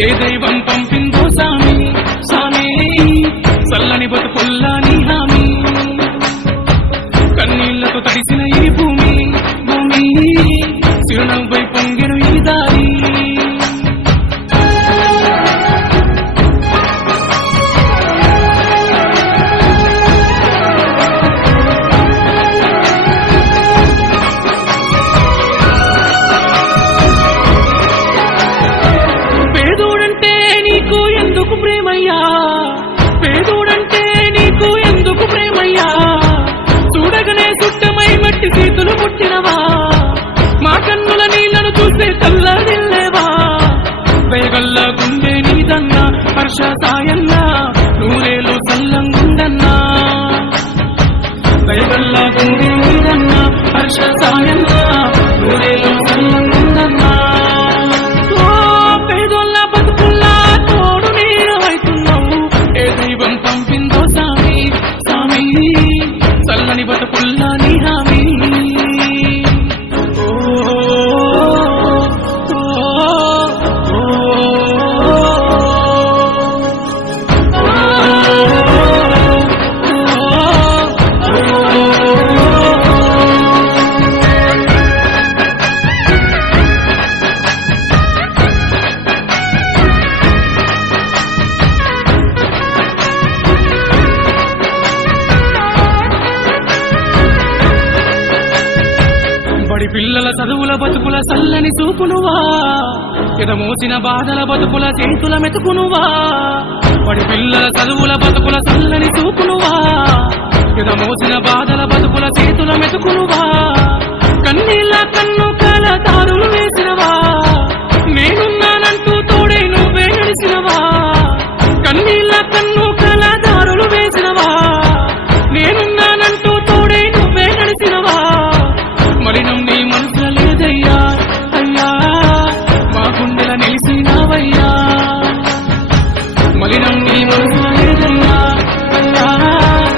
ఏ దైవం పంపిందో సామి సామి చల్లని బతుకుల్లా నీ హామీ కన్నీళ్లతో తడిసిన ఈ భూమి భూమి చిరునవ్వై పొంగెను ఈ దారి పేదోడంటే నీకు ఎందుకు ప్రేమయ్యా పేదోడంటే నీకు ఎందుకు ప్రేమయ్యా చూడగనే సుట్టమై మట్టి చేతులు పుట్టినవా మా కన్నుల నీళ్లను చూస్తే చల్లడిల్లేవా వేగల్లా గుండె నీదన్నా హర్ష సాయన్నా నూరేలు చల్లంగుండన్నా వేగల్లా గుండె నీదన్నా హర్ష సాయన్నా నూరేలు చల్లంగుండన్నా పేదోళ్ళ బతుకుల్లా తోడు నీడవైతున్నావు ఏ దైవం పంపిందో సామి సామి చల్లని బతుకుల్లా నీ హామీ బడి పిల్లల చదువుల బతుకుల చల్లని చూపునువా ఎదమోసిన బాధల బతుకుల చేతుల మెతుకునువా బడి పిల్లల చదువుల బతుకుల చల్లని చూపునువా ఎదమోసిన బాధల బతుకుల చేతుల మెతుకునువా కన్నీళ్ళ కన్ను కాల దారులు వేసినవా నేనున్నానంటూ తోడై నువ్వే నడిసినవా కన్నీళ్ళ కన్ను కాల దారులు వేసినవా నేనున్నానంటూ తోడై నువ్వే నడిసినవా మలినం నీ మనసులో లేదయ్యా అయ్యా మా గుండెల నిలిసిన